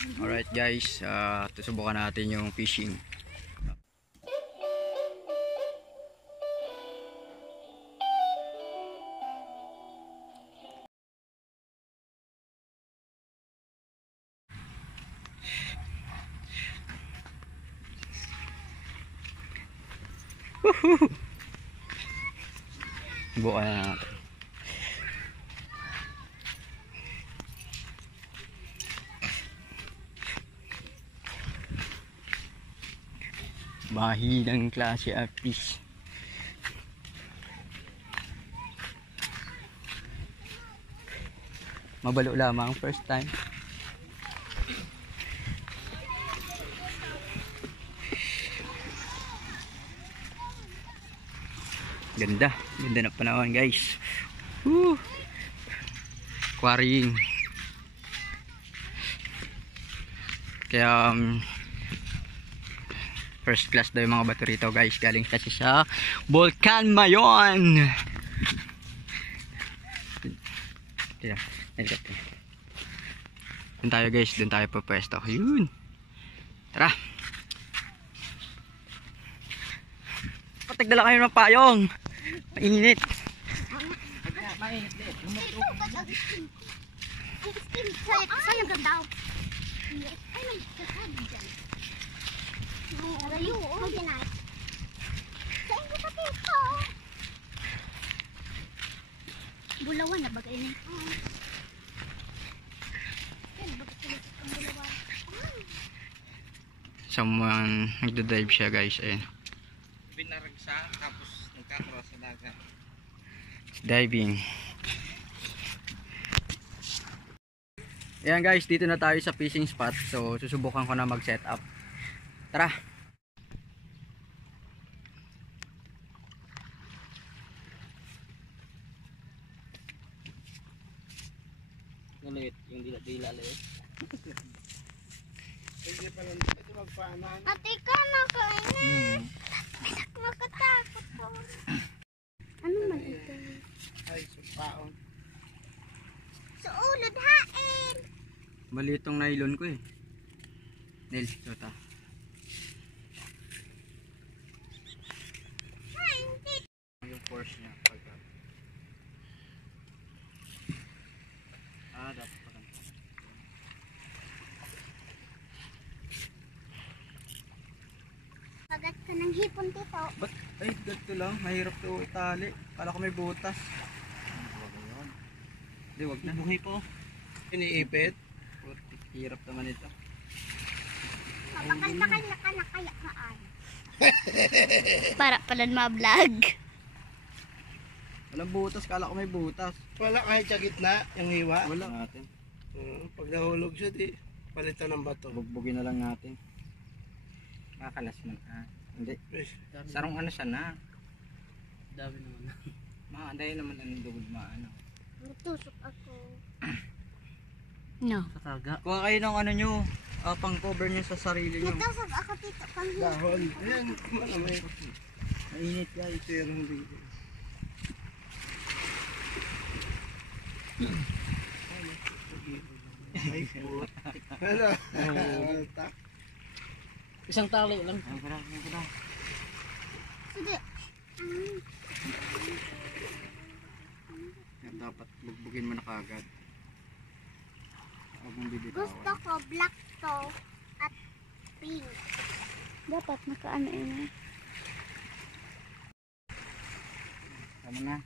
Alright guys, susubukan natin yung fishing. Woohoo! Subukan na natin. Mahinang klase of fish. Mabalo lamang first time. Ganda na panahon guys. Woo! Quarrying. Kaya first class daw yung mga bato rito guys, galing kasi sa Volcan Mayon. Doon tayo guys, doon tayo pwesto. Yun. Tara. Patagdala kayo ng payong. Mainit. Mainit din. Sayang ganda. Ay, may kasama dyan. Layo, organize. Saan ko pati ito? Bulawan na bagay na ito. Someone nagda-dive siya guys. Ayan. Binaragsa tapos nagkakross sa dagat. Diving. Ayan guys, dito na tayo sa fishing spot. So susubukan ko na mag-set up. Tara. Nalit yung dila-dila lalit. Hindi pa lang ito magpaanan. Ate ka makainit. Makatakot po. Ano man ito? Ay, supaon. Suunod hain. Bali itong nylon ko eh. Nil, tota. Yung force niya pagka. Dapat pa ganito. Pagat ka ng hipon dito. Ba't? Ay, ganito lang. Mahirap to itali. Kala ko may butas. Hindi, wag na. Buhay po. Iniipit. Putik, hirap naman ito. Mapakanta ka na kaya kaan. Para pala ma-vlog. Walang butas. Kala ko may butas. Wala kahit sa gitna, yung hiwa. Wala natin. Pag nahulog siya, di palitan ng bato. Bugbugin na lang natin. Makalas man. Hindi. Sarong ano siya na. Dami naman. Anday naman ang dugod maano. Tusok ako. No. Kataga. Kuha kayo ng ano nyo. Pang cover nyo sa sarili nyo. Tusok ako dito. Dahon. Ayan, may Mainit guys. pero hindi. Ay, putik. Ano? Isang tali lang. Sige. Yan, dapat bugbugin mo na kagad. Huwag mong bibitawan. Gusto ko black to at pink. Dapat nakaano yun. Tama na.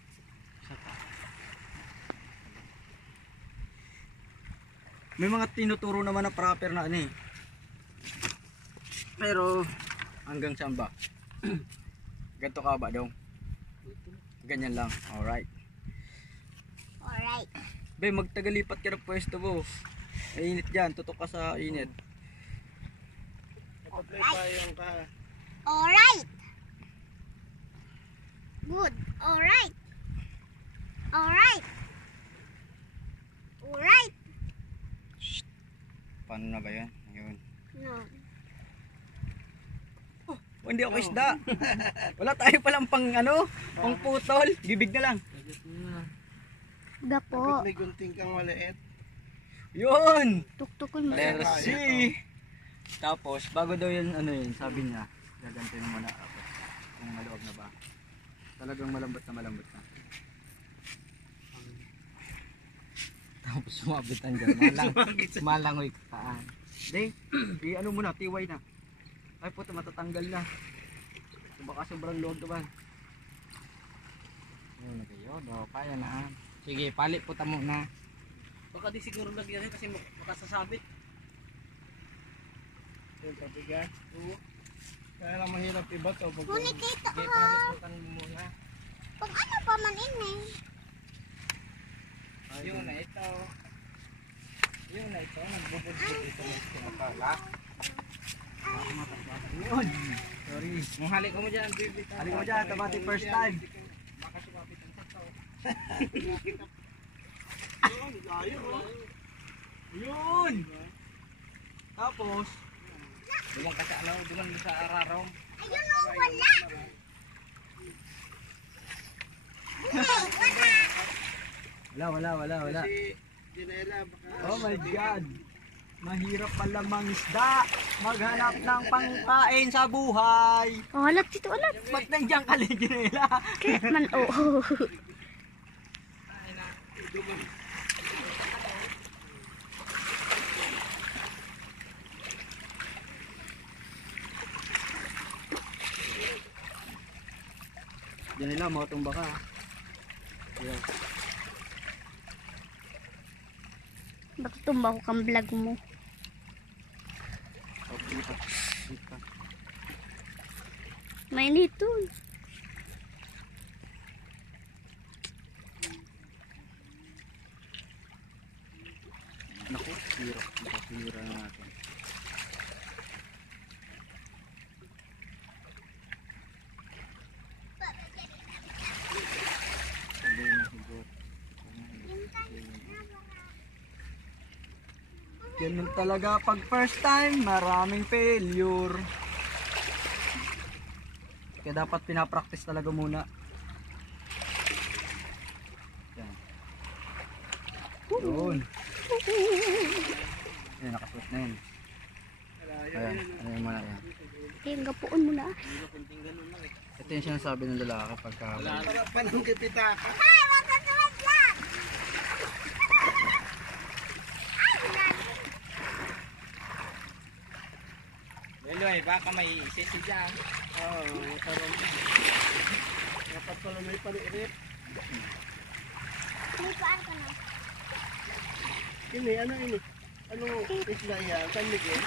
May mga tinuturo naman na proper na ano eh. Pero hanggang saan ba? Ganto ka ba daw? Ganyan lang. Alright. Alright. Bay, magtagalipat ka ng pwesto mo. Mainit dyan. Tutok ka sa init. Nakaplay pa yung ka. Alright. Good. Alright. Alright. Alright. Paano na ba yan? Ayun. No. Oh, hindi ako isda. Wala tayo palang pang ano, pang putol. Bibig na lang. Gapo. May gunting kang maliit. Yun! Tuktukon mo. Letter C. Tapos, bago daw yun, ano yun, sabi niya, gagantin mo muna ako. Kung maluwag na ba. Talagang malambot na. Tapos sumabitan dyan. Malangoy kaan. Hindi, ano muna, tiway na. Ay puto, matatanggal na. Baka sobrang load naman. Yun na kayo, kaya na. Sige, palit po tamo na. Baka di siguro lagyan kasi makasasabit. Yung pabigat. Oo. Kaya lang mahirap iba to. Ngunit dito Sige, ha. paliputan mo muna. Pag ano pa man ini. Yun na ito. Yun na ito. Nagbubudbud ito ng pinapala. Yun. Sorry. Ang halik mo dyan, baby. Halik mo dyan, kabati first time. Baka sumapit ang sato. Yun. Tapos, Dumang ka sa ano, dumang sa araraw. Ayun o, wala. wala. Si Dinela, baka... Oh my God. Mahirap pala mangisda. Maghanap ng pangkain sa buhay. Oh, halat dito, halat. Ba't nandiyan ka, Legionela? Kaya man, oo. Legionela, mautumba ka. Yeah. Matutumba ko kang vlog mo. Dito. May nito. Naku, hirap. Nakapira na natin. Sabay na higot. Ganun talaga pag first time, maraming failure. Kaya dapat pinapractice talaga muna. Yan. Yun. Yan, nakasuot na yun. Ayan, ayan mo na yan. Kaya gapuon mo na. Ito yung sinasabi ng lalaki pagka... Para panang kitita ka. Ay, wag ka naman vlog! Meloy, baka may isisi dyan. Oo, matarong. Dapat pala may palirit. May paan ka na. Ini, ano ini? Ano isla yan? San Miguel?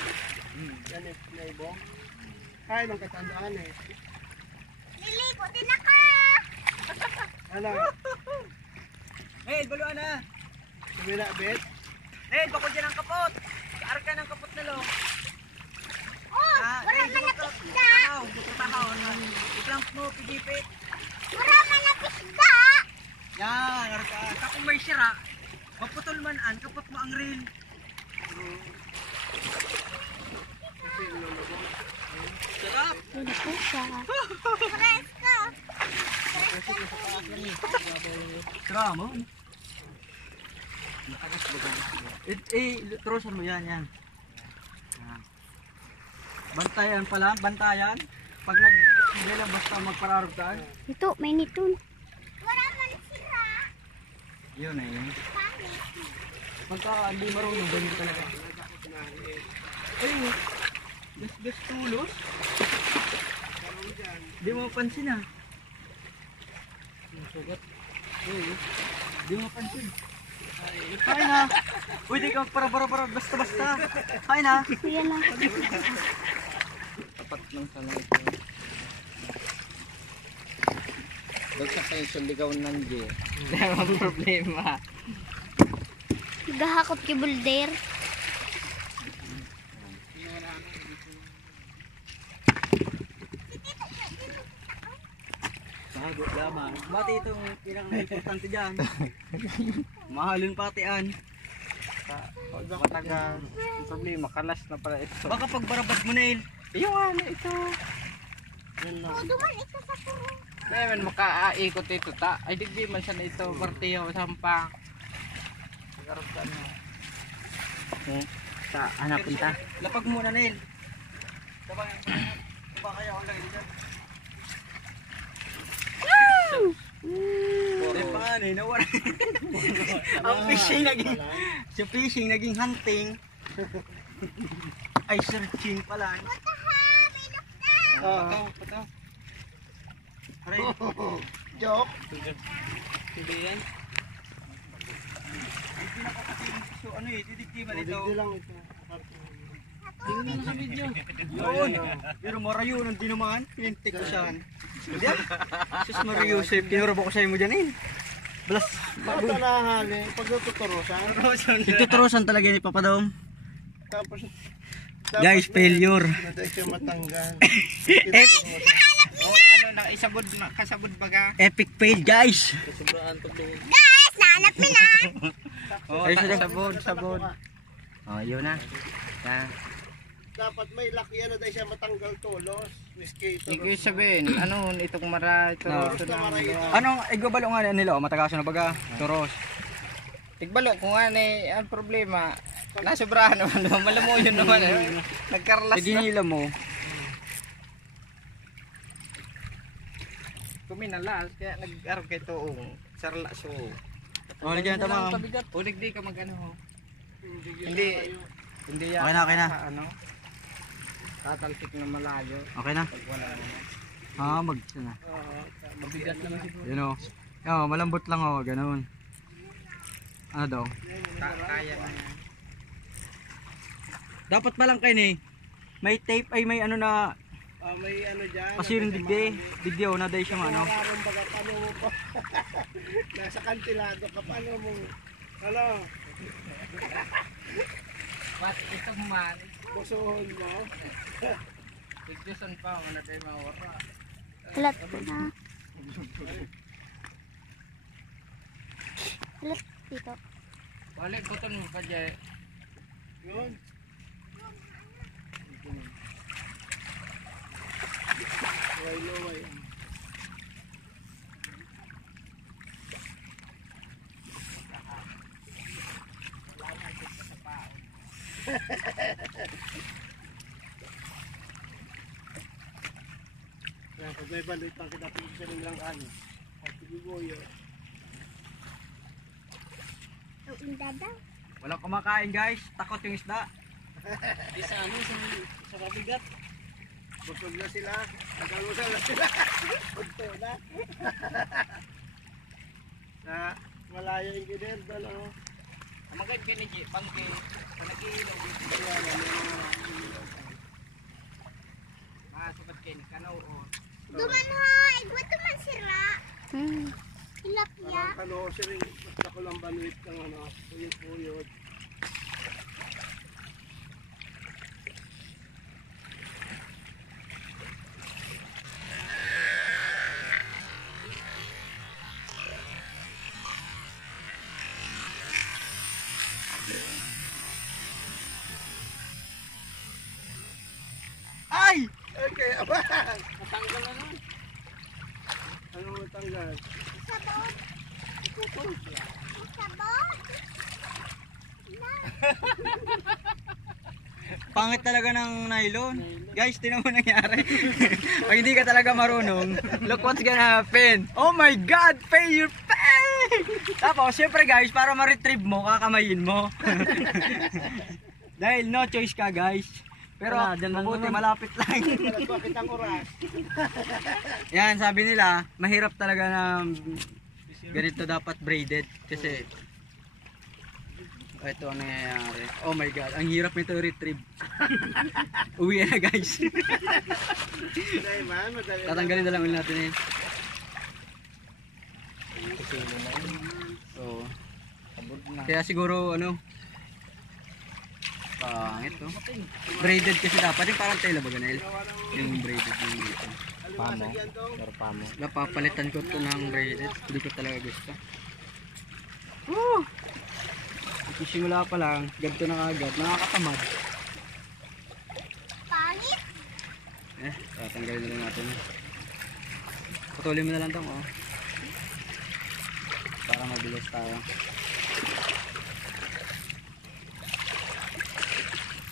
Yan na ibong. Kaya lang katandaan eh. Liligo din ako! Ano? Hey, baluan na! Sumila, bet? Hey, bako dyan ang kapot! Kaar ka ng kapot na lo! Oh, wala man na pisda! Iklamp mo, pigipit! Wala man na pisda! Yan, arka. Kapag may sira, maputol man an, kapot mo ang reel. Sarap! Yun po siya. Presko! Sarap mo. Nakagas ba? Trosan mo yan. Yan. Bantayan pala, bantayan. Pag nag basta magpararog tayo. Ito, may nitun. Wala man sira. Yun eh. Pangit. Pagka hindi marunong, ganyan talaga. Ayun, gas tulos. Di mo mapansin ah. Sugat. Di mo mapansin. Hay na. Uy, di ka para basta. Hay na. Yan na. Tapat ng sanay ko. Bagsak kayo sa ligaw ng Diyo. Wala problema. Gahakot kay Bulder. Sagot lamang. Bati itong pinang-importante dyan. Mahalin patian. Matagal. Ang problema, kalas na pala ito. Baka pag barabas mo nail. Yung ano ito. Yan lang. O, duman ito sa kuro. Ngayon makaaikot ito ta. Ay digdi man siya na ito. Partiyo, sampang. Karoon ka na. Sa hanapin ta. Lapag muna Neil. Diba kaya ako lagi dito? Hindi pa nga Neil, nawala. Ang fishing naging, sa fishing naging hunting. Ay searching pala. Pataw. Aray. Joke. Hindi yan. Ang pinakakating so ano eh, titiktiman ito. Hindi lang ito. Tingnan sa video. Yun. Pero marayo nang dinumaan. Pinintik ko siya. Hindi. Sus marayo. Pinurabo ko sa'yo mo dyan eh. Balas. Basta nahali. Pag natuturusan. Ituturusan talaga ni Papa Dom. Tapos. Guys, failure. Naday siya matanggal. Ano na isabod kasabod baga. Epic fail guys. Guys, nahanap nila. Ay, sabod. Oh, yun na. Dapat may lakyan na day siya matanggal tulos. Mosquito. Hindi ko sabihin, ano itong mara ito. No. Ito na. Anong igabalo nga nila? Matagaso na baga. Turos. Tigbalo kung ano ang problema. Nasobrahan naman, malamu yun naman. Nagkarlas na. Ginila mo. Kuminalas, kaya nag-arog kay toong sarla so. Oh, lagyan na tama. Ulig di ka mag-ano. Hindi yan. Okay na. Ano? Tatalsik na malayo. Okay na. Pag wala naman. Mag-na. Oo, mabigat naman siguro. Yun o. Oh, malambot lang o. Ganoon. Ano daw? Kaya na yan. Dapat palang kayo eh. May tape ay may ano na. May ano dyan. Kasi yung digdi o. Naday siya ano. Mararong baga, paano mo pa? Nasa kantilado ka, paano mo? Ano? But ito man, Pusuhon mo? tigdusan pa, ano tayo mawara. Halat ko na. Halat dito. Balik ko ito mo pa dyan. Yun. Luway. Kaya pag may balit pang kita sa nilang ano. At sibuyo. Ang inda daw. Walang kumakain guys. Takot yung isda. Isa ano sa mabigat. Busog na sila. Nagalusal na sila. Punto na. Sa malayo yung gider doon oh. Ang mga kiniji, pangke, panagilan dito. Mga sabat kayo, kanaw o. Duman ha, igwa man sira. Tilapia. Parang kano siring basta ko lang banwit ng ano. Puyod. Ay! Okay, abang! Matanggal na nun. Ano matanggal? Sabon. Sabon. Pangit talaga ng nylon. Guys, tinan mo nangyari. Pag hindi ka talaga marunong, look what's gonna happen. Oh my God! Pay your pay! Tapos, syempre guys, para ma-retrieve mo, kakamayin mo. Dahil no choice ka guys. Pero mabuti malapit lang. Bakit ang oras? Yan, sabi nila, mahirap talaga na ganito dapat braided. Kasi, ito ang nangyayari. Oh my God, ang hirap nito retrieve. Uwi na guys. Madali man, madali. Tatanggalin na lang ulit natin eh. So, kaya siguro ano, pangit no? Braided kasi dapat yung parang tela ba ganel? Yung braided yung dito. Pamo, pero pamo. Napapalitan ko to ng braided. Hindi ko talaga gusto. Woo! Simula pa lang, ganito na agad. Nakakatamad. Pangit. Tatanggalin na lang natin. Putulin mo na lang ito oh. Para mabilis tayo.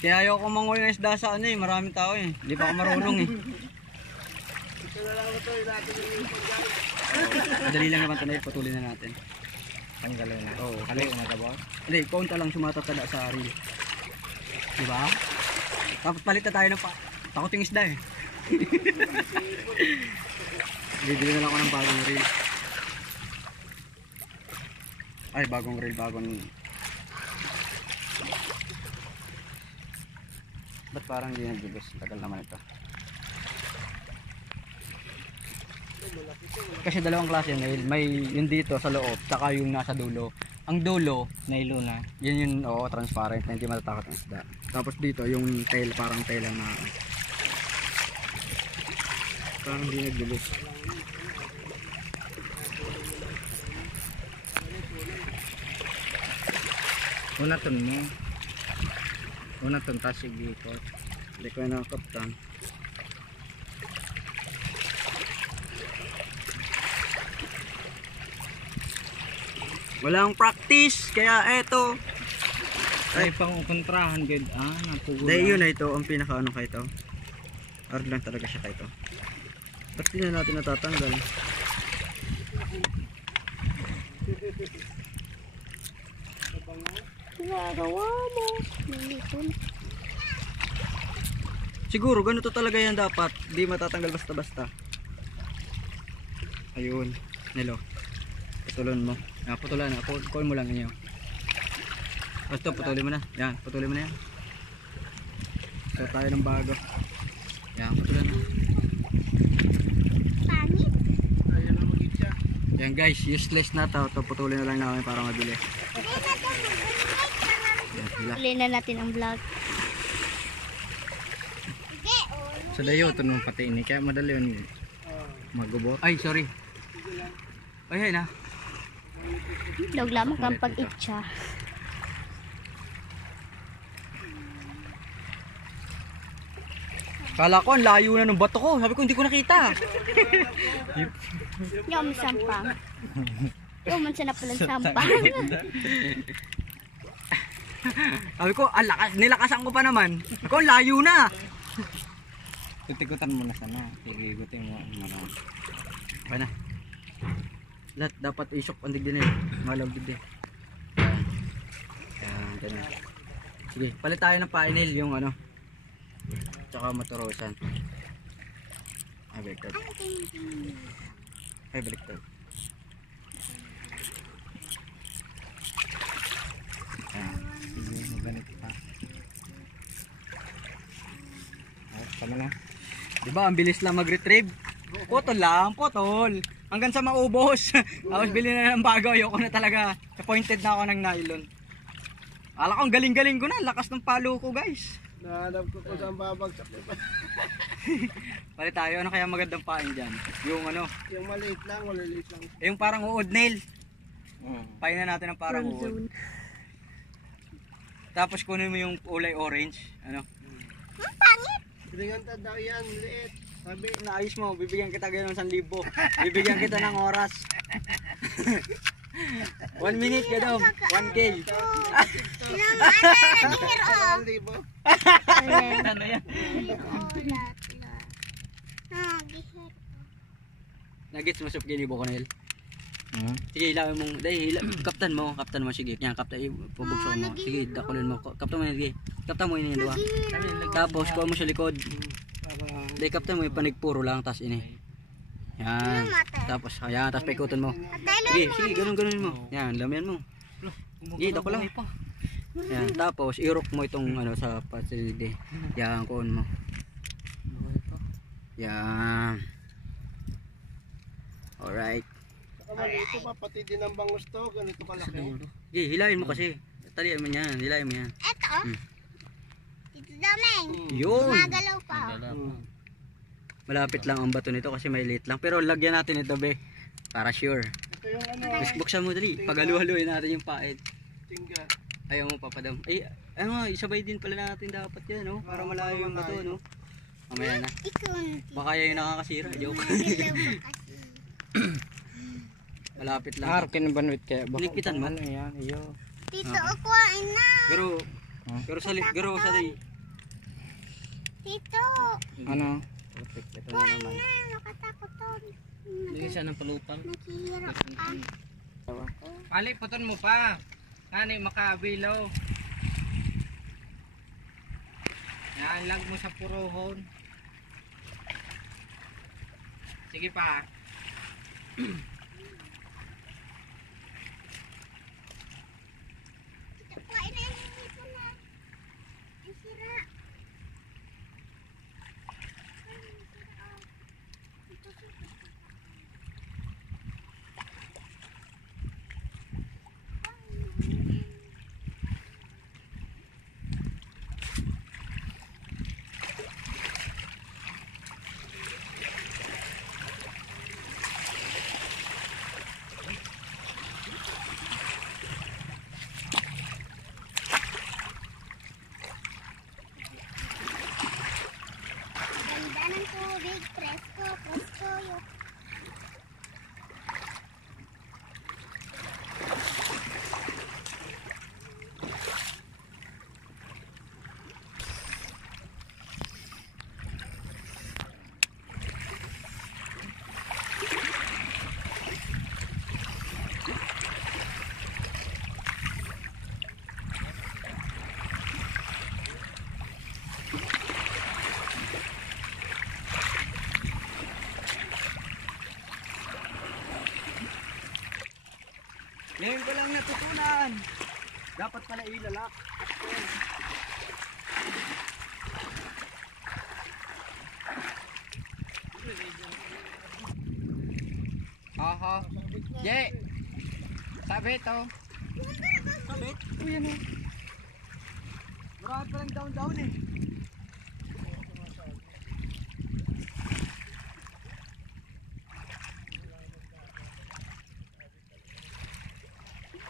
Kaya ayoko manguha ng isda sa ano eh, maraming tao eh. Hindi pa ako marunong eh. Ito na lang ito, natin yung pagkain. Madali lang naman ito na patuloy na natin. Tanggalin na. Oo. Kali na ka boss. Hindi, kaunta lang sumatatala sa reel. Diba? Tapos palit na tayo ng takot yung isda eh. Bibili na lang ako ng bagong reel. Ay, bagong reel, bagong... Ba't parang hindi nagigos? Tagal naman ito. Kasi dalawang klase yung nail. May yung dito sa loob, saka yung nasa dulo. Ang dulo, Nailo na. yun yung transparent na hindi matatakot ng isda. Tapos dito, yung tail, parang tail ang parang hindi nagigos. Unaton mo. Unaton tas sige ikot. Hindi ko na kaptan. Walang practice, kaya eto. Ay pang kontrahan gud. Napugol. Dahil yun na ito, ang pinaka ano kay ito. Hard lang talaga siya kay ito. Ba't di na natin natatanggal? Ginagawa mo. Nilipon. Siguro ganito talaga yan dapat. Di matatanggal basta-basta. Ayun. Nilo. Putulon mo. Putulan na. Call mo lang inyo. Basta putulin mo na. Yan. Putulin mo na yan. So tayo ng bago. Yan. Putulan na. Pangit. Ayan na mag-itcha. Yan guys. Useless na to. Ito putulin na lang namin para mabili. Yan sila. Tuloy na natin ang vlog. Sa dayo tunong pati ini kaya madali yun magubot. Ay sorry. Ay na. Log lamang kang pag-itcha. Kala ko ang layo na ng bato ko. Sabi ko hindi ko nakita. Yung sampang. Yung man siya na palang sampang. Sabi ko, ang lakas, nilakasan ko pa naman. Ako, ang layo na. Tutikutan mo na sana. Igutin mo marami. Okay na. Lahat dapat isok ang digdi nila. Malaw digdi. Yan, ganun. Sige, palit tayo ng painel yung ano. Tsaka maturosan. Ay, baliktad. Ay, baliktad. Yan. Sige, maganit pa. Ay, tama na. Diba, ang bilis lang mag-retrieve. Putol lang, putol. Hanggang sa maubos. Tapos bili na ng bago. Ayoko na talaga. Appointed na ako ng nylon. Ala ko, ang galing-galing ko na. Lakas ng palo ko, guys. Nahanap ko kung saan babagsak. Palit tayo. Ano kaya magandang pain dyan? Yung ano, Yung maliit lang, maliliit lang. yung parang uod nail. Pain na natin ng parang uod. Tapos kunin mo yung kulay orange. Ano? Bringanta daw yan, maliit. Sabi, Naayos mo, bibigyan kita ganyan ng 1,000. Bibigyan kita ng oras. 1 minute ganun, 1K. libo. Ano yan? Nagets mo sa pagkilibo ko na yun. Sige, ilawin mong, kaptan mo, sige, yan, kaptan, pabugso mo, sige, dakulin mo, kaptan mo yun, sige, kaptan mo yun yung dua. Tapos, kuha mo sa likod, dahil kaptan mo yung panigpuro lang, tas ini. Yan, tapos, ayan, tapos paikutan mo. Sige, ganun mo, yan, lamian mo. Sige, dakulang. Yan, tapos, irok mo itong, ano, sa pasilide, yan, kuhan mo. Yan. Alright. Saka maliit pa, pati din ang bangus to, ganito kalaki. Sige, hilahin mo kasi. Talian mo yan, hilahin mo yan. Eto. Dito daming. Yun. Magalaw pa. Malapit lang ang bato nito kasi may liit lang. Pero lagyan natin ito, be. Para sure. Ito yung ano, Buksan mo dali. Pagaluhaluin natin yung paid. tingga. Ayaw mo papadam. Ay, ano, isabay din pala natin dapat yan, no? Para malayo yung bato, no? Mamaya na. Ikaw. Baka yan yung nakakasira. Joke. Magalaw pa kasi. Malapit lang. Arkin banwit kaya baka. Likitan mo. Ano yan, iyo. Dito ako na. Pero sa Tito, Ano? kuha na, nakatakot to. Bigyan siya ng palupang. Naghihirap ka. Pali, puton mo pa. Hani, makabilaw. Yan, lag mo sa purohon. Sige pa. Tito, kuhain na yung dito na. Ang sira. Ay, ang sira. Ito, sira. Ganda ng tubig, presko, presko yung Ngayon ko lang natutunan. Dapat pala ilalak. Oho. Je. Sabi to. Sabit? Uy, ano? Marami palang down-down eh.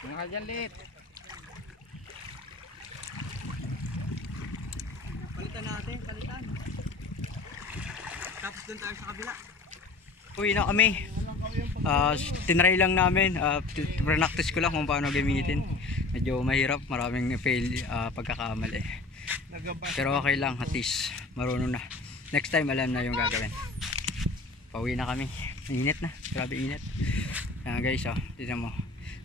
Mga dyan lit. Palitan natin, palitan. Tapos doon tayo sa kabila. Uwi na kami. Tinry lang namin. Practice ko lang kung paano gamitin. Medyo mahirap, maraming fail pagkakamali. Pero okay lang, at least marunong na. Next time alam na yung gagawin. Pauwi na kami. Init na, grabe init. Guys, tignan mo.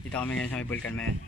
Dito kami ngayon sa may Vulcan Mayon.